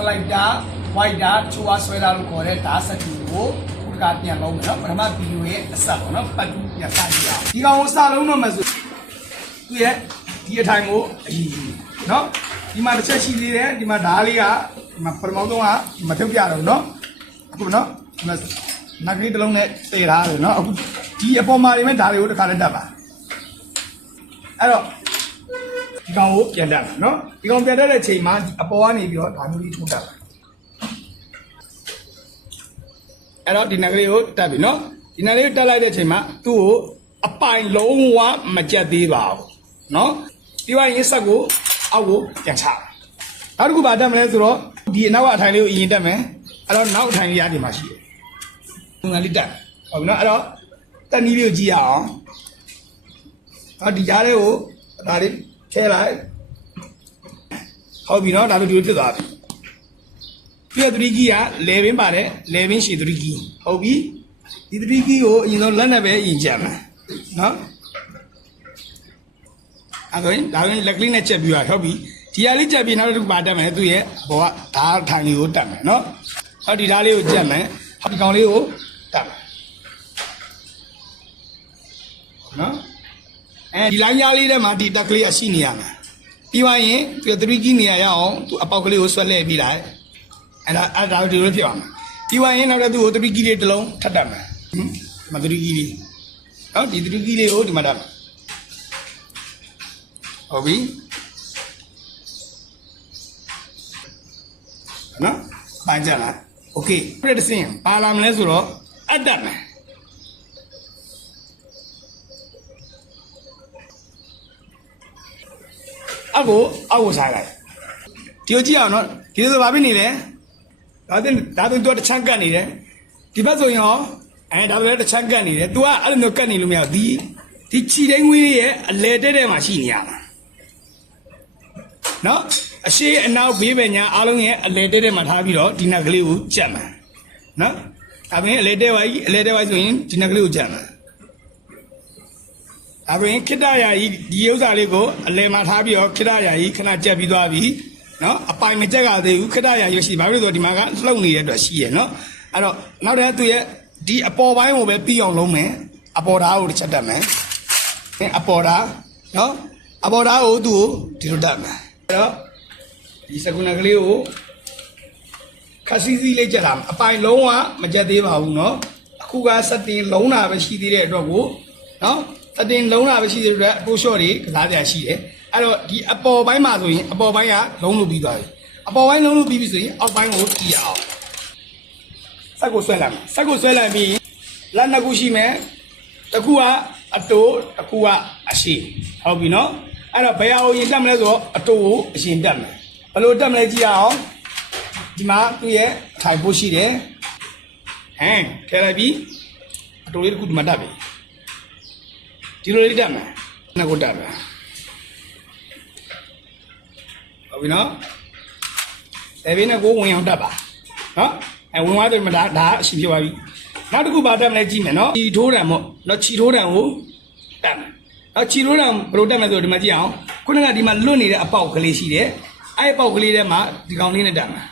slider wider ချိုးဝါဆွဲလာလို့ခေါ်တဲ့ဒါစတူကိုခုကပြန်လုံးမယ်နော်ပထမဗီဒီယိုရဲ့အစပေါ့နော်ပတ်တူပြန်စကြည့်အောင်ဒီကောင်ကိုစလုံးတော့မယ်ဆိုသူရဲ့ဒီအထိုင်ကိုအရင်နော်ဒီမှာတစ်ချက်ရှိသေးတယ်ဒီမှာဓာတ်လေးကဒီမှာပထမဆုံးကမထုတ်ပြတော့နော်အခုနော်ဒီမှာနက်ကလေးတစ်လုံးနဲ့တည်ထားတယ်နော်အခုဒီအပေါ်မှာနေမဲ့ဓာတ်လေးကိုတစ်ခါလက်တက်ပါအဲ့တော့ဒီကောင်ကိုပြန်တက်နော်ဒီကောင်ပြန်တက်တဲ့အချိန်မှာအပေါ်ကနေပြီးတော့ဓာတ်မျိုးလေးထိုးတက်ပါအဲ့တော့ဒီနက်ကလေးကိုတက်ပြီနော်ဒီနက်ကလေးကိုတက်လိုက်တဲ့အချိန်မှာသူ့ကိုအပိုင်လုံးဝမကြက်သေးပါဘူးနော်ပြီးသွားရင်ဆက်ကိုအောက်ကိုပြန်ချနောက်တစ်ခုပါတက်မလဲဆိုတော့ဒီအနောက်ကအထိုင်လေးကိုအရင်တက်မယ်အဲ့တော့နောက်အထိုင်လေးရဒီမှာရှိတယ်ငါလေးတက်ဟုတ်ပြီနော်အဲ့တော့တက်နီးလေးကိုကြည့်ရအောင်ဒီကြားလေးကိုဒါလေးထည့်လိုက်ဟုတ်ပြီနော်ဒါလိုဒီလိုဖြစ်သွားပြီပြီးတော့3 key က11ပါတယ်11ရှည်3 key ဟုတ်ပြီဒီ3 key ကိုအရင်ဆုံးလက်နဲ့ပဲအရင်ကြက်မယ်နော်အဲ့ဒါရင်လက်ကလေးနဲ့ချက်ပြီးတော့ဟုတ်ပြီဒီဟာလေးချက်ပြီးနောက်တစ်ခုပါတက်မယ်သူ့ရဲ့ဘောကဓာတ်ထိုင်လေးကိုတက်မယ်နော်ဟောဒီဓာတ်လေးကိုချက်မယ်ဟောဒီကောင်လေးကိုတက်မယ်နော်အဲဒီလိုင်းကြားလေးထဲမှာဒီတက်ကလေးအရှိနေရမယ်ပြီးသွားရင်သူ3 key နေရရအောင်သူအပေါက်ကလေးကိုဆွဲလှည့်ပြီးလိုက်အဲ့ဒါဒီလိုဖြစ်ပါမယ်ပြီးသွားရင်နောက်တော့သူ့ကို3 key လေးတစ်လုံးထပ်တက်မယ်ဒီမှာ3 key လေးနော်ဒီ3 key လေးကိုဒီမှာတက်မယ်ဟုတ်ပြီနော်ပိုင်ကြလားโอเคပြည့်တဲ့စင်ပါလာမလဲဆိုတော့အတ်တက်မယ်အောက်စားလိုက်ဒီကိုကြည့်အောင်နော်ဒီလိုဆိုဘာဖြစ်နေလဲဒါတော့တစ်ချမ်းကတ်နေတယ်ဒီဘက်ဆိုရင်ရောဒါပဲတစ်ချမ်းကတ်နေတယ် तू ကအဲ့လိုမျိုးကတ်နေလို့မရဘူးဒီခြိတိုင်းဝင်းရဲ့အလဲတဲ့မှာရှိနေရမှာနော်အရှိအနောက်ဘေးပဲညာအားလုံးရဲ့အလဲတဲ့မှာထားပြီးတော့ဒီနက်ကလေးကိုကြက်မှာနော်ဒါပြင်အလဲတဲ့ပါကြီးဆိုရင်ဒီနက်ကလေးကိုကြက်မှာဒါပြင်ခိတ္တရာကြီးဒီဥစ္စာလေးကိုအလဲမှာထားပြီးတော့ခိတ္တရာကြီးခဏကြက်ပြီးသွားပြီနော်အပိုင်မကြက်ကသေးဘူးခိတ္တရာကြီးရှိဘာလို့လဲဆိုတော့ဒီမှာကလှုပ်နေတဲ့အတွက်ရှိရနော်အဲ့တော့နောက်တဲ့သူရဲ့ဒီအပေါ်ပိုင်းကိုပဲပြီးအောင်လုံးမယ်အပေါ်ဓာတ်ကိုတစ်ချက်တက်မယ်အပေါ်ဓာတ်နော်အပေါ်ဓာတ်ကိုသူ့ကိုဒီလိုတက်မယ်အဲ့တော့ဒီစကုနကလေးကိုခက်စီစီလေးကြက်လာအပိုင်လုံးဝမကြက်သေးပါဘူးနော်အခုကစတင်လုံးတာပဲရှိသေးတဲ့အတွက်ကိုနော်စတင်လုံးတာပဲရှိသေးတဲ့အတွက်အပိုးလျှော့တွေကစားကြရှိတယ်အဲ့တော့ဒီအပေါ်ပိုင်းမှာဆိုရင်အပေါ်ပိုင်းကလုံးလို့ပြီးသွားပြီအပေါ်ပိုင်းလုံးလို့ပြီးပြီဆိုရင်အောက်ပိုင်းကိုကြည့်အောင်ဆက်ကိုဆွဲလိုက်မယ်ဆက်ကိုဆွဲလိုက်ပြီးလက်နှစ်ခုရှိမယ်တစ်ခုကအတိုးတစ်ခုကအရှိဟုတ်ပြီနော်အဲ့တော့ဘယ်ဟာကိုရင်တက်မလဲဆိုတော့အတိုးကိုအရင်တက်မယ်ဘယ်လိုတက်မလဲကြည့်အောင်ဒီမှာသူ့ရဲ့အထိုင်ပို့ရှိတယ်ထဲလိုက်ပြီးအတိုးလေးတစ်ခုဒီမှာတက်ပြီဒီလိုလေးတက်မယ်နှစ်ခုတက်မယ်ဟုတ်ပြီနော်အဲ့ဒီနဲ့ကိုဝင်အောင်တက်ပါနော်ဝင်သွားတယ်မှာဒါအရှိဖြစ်သွားပြီနောက်တစ်ခုပါတက်မလဲကြည့်မယ်နော်ခြီထိုးတံပေါ့နော်ခြီထိုးတံကိုတက်မယ်နော်ခြီထိုးတံဘယ်လိုတက်မလဲဆိုတော့ဒီမှာကြည့်အောင်ခုနကဒီမှာလွတ်နေတဲ့အပေါက်ကလေးရှိတယ်အဲ့အပေါက်ကလေးထဲမှာဒီကောင်လေးနဲ့တက်မယ်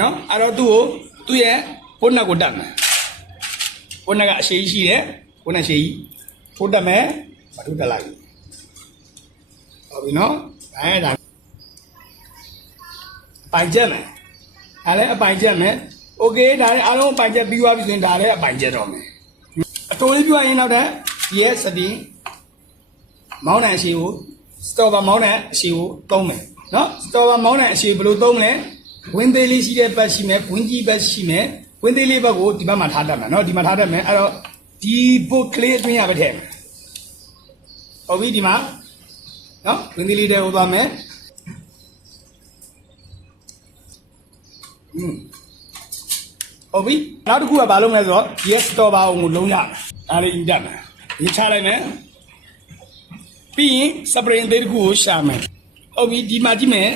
နော်အဲ့တော့သူ့ရဲ့ဘုန်းနက်ကိုတက်မယ်ဘုန်းနက်ကအရှိကြီးရှိတယ်ဘုန်းနက်ရှိကြီးထိုးတက်မယ်မထိုးတက်လိုက်ဟုတ်ပြီနော်ဒါပိုင်ချက်မယ်ဒါလည်းအပိုင်ချက်မယ်โอเคဒါလည်းအားလုံးအပိုင်ချက်ပြီးသွားပြီဆိုရင်ဒါလည်းအပိုင်ချက်တော့မယ်အတိုးလေးပြရင်နောက်တဲ့ဒီရဲ့စတင်မောင်းတဲ့အရှိကိုစတော်ဘာမောင်းတဲ့အရှိကိုသုံးမယ်နော်စတော်ဘာမောင်းတဲ့အရှိဘယ်လိုသုံးမလဲဝင်းသေးလေးရှိတဲ့ဘက်ရှိမယ်ဝင်းကြီးဘက်ရှိမယ်ဝင်းသေးလေးဘက်ကိုဒီဘက်မှာထားတတ်မယ်နော်ဒီမှာထားတတ်မယ်အဲ့တော့ဒီဘုတ်ကလေးအတွင်းရပဲထည့်မယ်ဟုတ်ပြီဒီမှာနော်ဝင်းသေးလေးတွေဟိုသွားမယ်ဟုတ်ပြီနောက်တစ်ခုကဘာလုပ်မလဲဆိုတော့ yes store ဘာကိုလုံးရမယ်ဒါလေးယူတတ်မယ်ဒီချလိုက်မယ်ပြီးရင် spring သေးတစ်ခုကိုရှာမယ်ဟုတ်ပြီဒီမှာကြည့်မယ်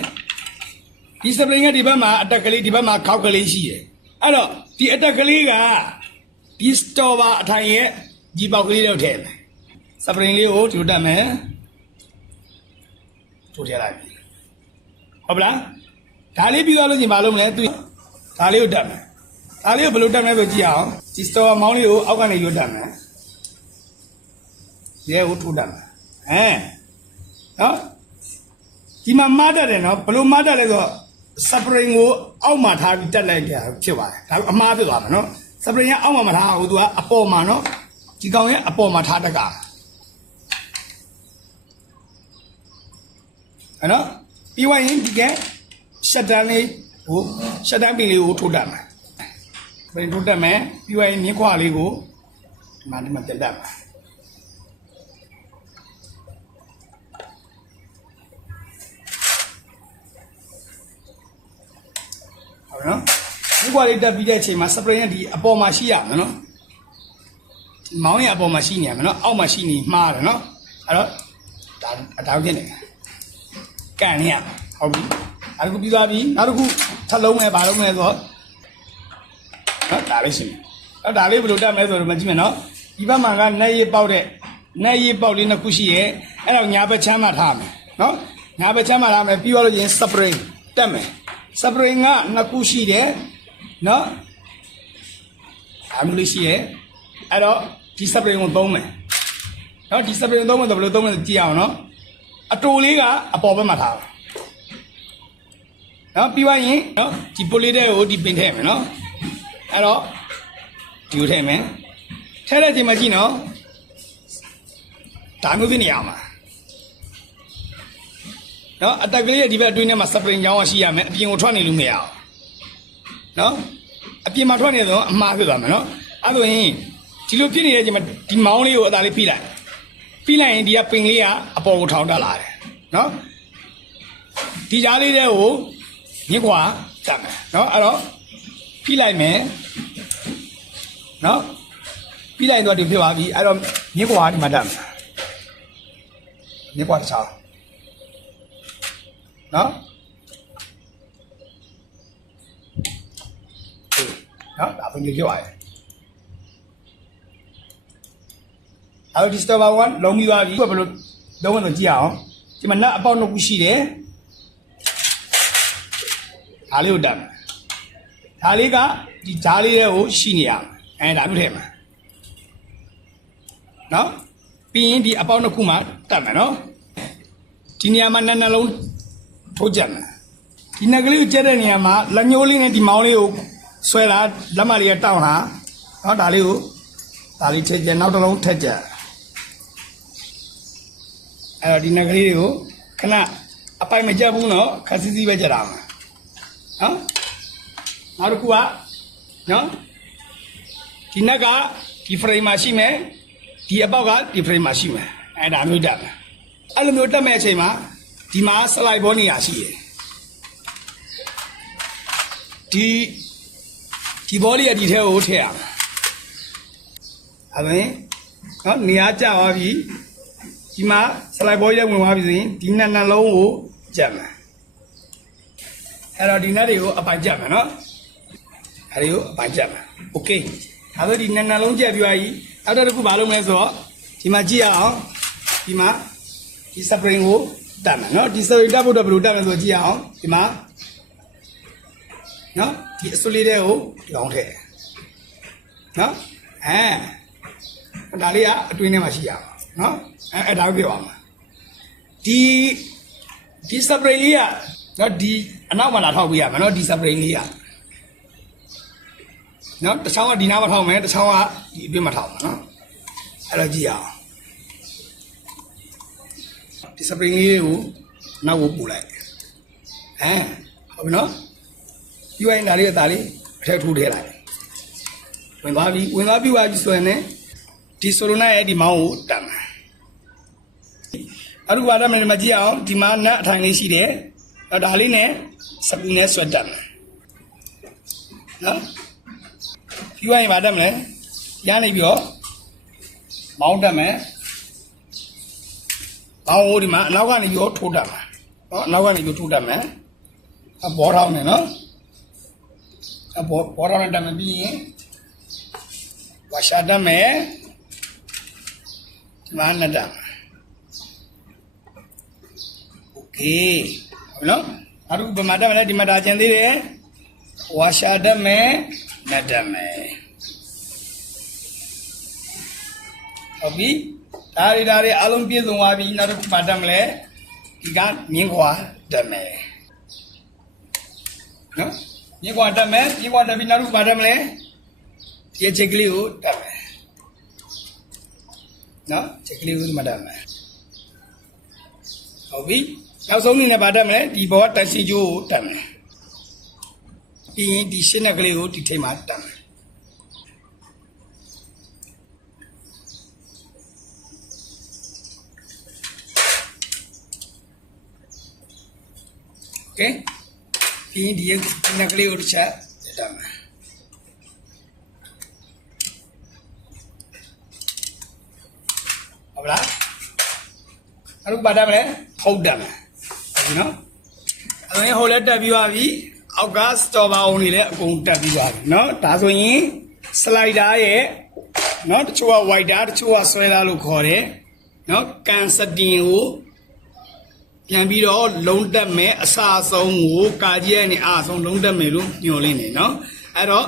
ဒီ spring ကဒီဘက်မှာအတက်ကလေးဒီဘက်မှာခေါက်ကလေးရှိတယ်အဲ့တော့ဒီအတက်ကလေးကဒီ store ဘာအထိုင်ရဲ့ဒီပေါက်ကလေးတော့ထည့်မယ် spring လေးကိုဒီလိုတတ်မယ်ထိုးထည့်လိုက်ဟုတ်ပလား ဒါလေးပြီးသွားလို့ရှင်ဘာလုပ်မလဲသူဒါလေးကိုတက်မယ်ဒါလေးကိုဘယ်လိုတက်မလဲဆိုကြည့်အောင်ဒီစတော်မောင်းလေးကိုအောက်ကနေရွတ်တက်မယ်ရဲကိုထိုးတက်မယ်နော်ဒီမှာမတ်တက်တယ်နော်ဘယ်လိုမတ်တက်လဲဆိုတော့စပရင်ကိုအောက်မှာထားပြီးတက်လိုက်ကြဖြစ်ပါတယ်ဒါအမှားဖြစ်သွားမှာနော်စပရင်ကအောက်မှာမထားဘူးသူကအပေါ်မှာနော်ဒီကောင်ရဲ့အပေါ်မှာထားတက်ကနော်ပြီးသွားရင်ဒီကရှက်တန်းလေးကိုရှက်တန်းပင်လေးကိုထိုးတက်မယ်ပင်ထိုးတက်မယ်ပြီးသွားရင်မြင်းခွာလေးကိုဒီမှာတက်တက်မယ်ဟုတ်နော်ဒီကွာလေးတက်ပြီးတဲ့အချိန်မှာစပရင်ကဒီအပေါ်မှာရှိရမယ်နော်မောင်းရဲ့အပေါ်မှာရှိနေရမယ်နော်အောက်မှာရှိနေမှားတယ်နော်အဲ့တော့ဒါအတောင်ဖြစ်နေကန်နေရဟုတ်ပြီအဲ့ဒါကိုပြီးသွားပြီနောက်တစ်ခုထပ်လုံးမယ်ဘာလုံးမယ်ဆိုတော့နော်ဒါလေးရှိတယ်ဒါလေးဘယ်လိုတက်မလဲဆိုတော့မကြည့်မယ်နော်ဒီဘက်မှာကနက်ရေးပေါက်တဲ့နက်ရေးပေါက်လေးနှစ်ခုရှိရဲ့အဲ့တော့ညာဘက်ချမ်းမှာထားမယ်နော်ညာဘက်ချမ်းမှာထားမယ်ပြီးသွားလို့ရင်စပရင်တက်မယ်စပရင်ကနှစ်ခုရှိတယ်နော်အမှုလေးရှိရဲ့အဲ့တော့ဒီစပရင်ကိုသုံးမယ်နော်ဒီစပရင်သုံးမယ်ဆိုဘယ်လိုသုံးမလဲကြည့်အောင်နော်အတိုလေးကအပေါ်ဘက်မှာထားပါနော်ပြီးသွားရင်နော်ဒီပိုလေးတဲ့ကိုဒီပင်ထည့်မယ်နော်အဲ့တော့ဒီကိုထည့်မယ်ထည့်တဲ့အချိန်မှာကြည့်နော်ဒါမျိုးဖြစ်နေရမှာနော်အတက်ကလေးရဲ့ဒီဘက်အတွင်းထဲမှာစပရင်ကြောင်းရှိရမယ်အပြင်ကိုထွက်နေလို့မရအောင်နော်အပြင်မှာထွက်နေတော့အမှားဖြစ်သွားမယ်နော်အဲ့ဆိုရင်ဒီလိုဖြစ်နေတဲ့အချိန်မှာဒီမောင်းလေးကိုအသာလေးဖိလိုက်ရင်ဒီကပင်လေးကအပေါ်ကိုထောင်တက်လာတယ်နော်ဒီကြားလေးတွေကိုမြစ်ခွာတက်မယ်နော်အဲ့တော့ဖိလိုက်မယ်နော်ဖိလိုက်တော့ဒီဖြစ်သွားပြီအဲ့တော့မြစ်ခွာဒီမှာတက်မယ်မြစ်ခွာတစ်ချောင်းနော်နော်ဒါပုံပြပြသွားတယ်အဲ့ဒီစတော်ဘာ1လုံးပြီးသွားပြီဘယ်လိုလုံးဝတော့ကြည့်အောင်ဒီမှာနက်အပေါက်နှစ်ခုရှိတယ်ဒါလေးကိုတက်မယ်ဒါလေးကဒီဓာတ်လေးတွေကိုရှိနေရမယ်ဒါမျိုးထည့်မယ်နော်ပြီးရင်ဒီအပေါက်နှစ်ခုမှတက်မယ်နော်ဒီနေရာမှာနှစ်လုံးထိုးကြမယ်ဒီနက်ကလေးကိုကျက်တဲ့နေရာမှာလက်ညှိုးလေးနဲ့ဒီမောင်းလေးကိုဆွဲတာလက်မလေးကတောင်းတာနော်ဒါလေးထည့်ကြနောက်တစ်လုံးထည့်ကြအဲ့တော့ဒီနက်ကလေးတွေကိုခဏအပိုင်မကြက်ဘူးနော်ခက်စီစီပဲကြက်တာမှာနော်နောက်တစ်ခုကနော်ဒီနက်ကဒီ frame မှာရှိမယ်ဒီအပေါက်ကဒီ frame မှာရှိမယ်အဲ့ဒါမျိုးတက်မယ်အဲ့လိုမျိုးတက်မဲ့အချိန်မှာဒီမှာ slide ဘောနေရရှိတယ်ဒီဘောလေးကဒီထဲကိုထည့်ရမယ်အဲ့ဒါနော်နေရာကျသွားပြီဒီမှာ slide ဘောကြီးဝင်သွားပြီဆိုရင်ဒီနှစ်လုံးကိုကြက်မယ်အဲ့တော့ဒီနက်တွေကိုအပိုင်ကြက်မယ်နော်အဲ့ဒီကိုအပိုင်ကြက်မယ်โอเคအဲ့တော့ဒီနှစ်လုံးကြက်ပြီးသွားပြီနောက်တစ်ခုဘာလုပ်မလဲဆိုတော့ဒီမှာကြည့်ရအောင်ဒီမှာဒီ spring ကိုတက်မယ်နော်ဒီ spring တက်ဖို့တော့ဘယ်လိုတက်မလဲဆိုတော့ကြည့်ရအောင်ဒီမှာနော်ဒီအစွလေးတဲ့ကိုဒီအောင်ထည့်နော်ဒါလေးကအတွင်းထဲမှာရှိရအောင်နော်အဲ့ဒါကိုပြောအောင်ဒီ spring လေးကနော်ဒီအနောက်မှာလာထောက်ပေးရမယ်နော်ဒီ spring လေးကနော်တစ်ချောင်းကဒီနားမှာထောက်မယ်တစ်ချောင်းကဒီအတွင်းမှာထောက်မယ်နော်အဲ့တော့ကြည့်အောင်ဒီ spring လေးကိုနောက်ကိုပို့လိုက်ဟုတ်ပြီနော်ပြီးရင်ဒါလေးအထက်ထိုးထည့်လိုက်ဝင်သွားပြီဆိုရင်လည်းဒီဆိုလိုနာရဲ့ဒီမောင်းကိုတက်မယ်အဲ့ဒီဘာသာမကြည့်အောင်ဒီမှာနက်အထိုင်လေးရှိတယ်ဒါလေးနဲ့စပူနဲ့ဆွတ်တက်မယ်နော်ပြီးရင်ဘာတက်မလဲရနေပြီးတော့မောင်းတက်မယ်မောင်းကိုဒီမှာအနောက်ကနေပြီးတော့ထိုးတက်မယ်နော်အနောက်ကနေပြီးထိုးတက်မယ်ဘောထောင်းနေနော်ဘောထောင်းတက်မယ်ပြီးရင်ဝါရှာတက်မယ်ဒီမှာနဲ့တက်မယ်โอเคဟုတ်နော် နောက်တစ်ခုဗမာတက်မယ်လဲဒီမှာဒါကျင်သေးတယ်ဝါရှာတက်မယ်နတ်တက်မယ်ဟုတ်ပြီဒါတွေအားလုံးပြည့်စုံသွားပြီနောက်တစ်ခုဗမာတက်မလဲဒီကမြင်းခွာတက်မယ်နော်မြင်းခွာတက်မယ်မြင်းခွာတက်ပြီးနောက်တစ်ခုဗမာတက်မလဲဒီချက်ကလေးကိုတက်မယ်နော်ချက်ကလေးကိုမှတ်တက်မယ်ဟုတ်ပြီနောက်ဆုံးနေ့နဲ့ဗမာတက်မလဲဒီဘောကတက်စီကျိုးကိုတက်မယ်ပြီးရင်ဒီရှင်းတဲ့ကလေးကိုဒီထိပ်မှာတက်မယ်โอเคပြီးရင်ဒီနက်ကလေးကိုတစ်ချက်တက်မယ်ဟုတ်လားအဲ့လိုပါတက်မလဲဟုတ်တယ်မယ်ဟုတ်ပြီနော်အဲ့ဒါဟိုလည်းတက်ပြီးသွားပြီအောက်ကစတော်ဘာအောင်တွေလည်းအကုန်တက်ပြီးသွားပြီเนาะဒါဆိုရင်စလိုက်ဒါရဲ့เนาะတချို့က white ဒါတချို့ကဆွဲသားလို့ခေါ်တယ်เนาะကန်စတင်ကိုပြန်ပြီးတော့လုံးတက်မယ်အစအဆုံးကိုကာကြီးရဲ့နေအားဆုံးလုံးတက်မယ်လို့ညွှန်လင်းနေเนาะအဲ့တော့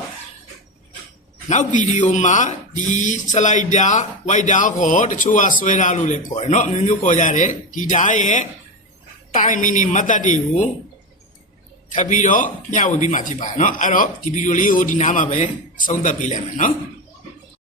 နောက်ဗီဒီယိုမှာဒီစလိုက်ဒါ white ဒါခေါ်တချို့ကဆွဲသားလို့လည်းခေါ်တယ်เนาะအမျိုးမျိုးခေါ်ကြတယ်ဒီဒါရဲ့တိုင်မီနီမတ်တက်တွေကိုထပ်ပြီးတော့မျှဝေပြီးမှဖြစ်ပါတယ်เนาะအဲ့တော့ဒီဗီဒီယိုလေးကိုဒီနားမှာပဲအဆုံးသတ်ပေးလိုက်မယ်เนาะ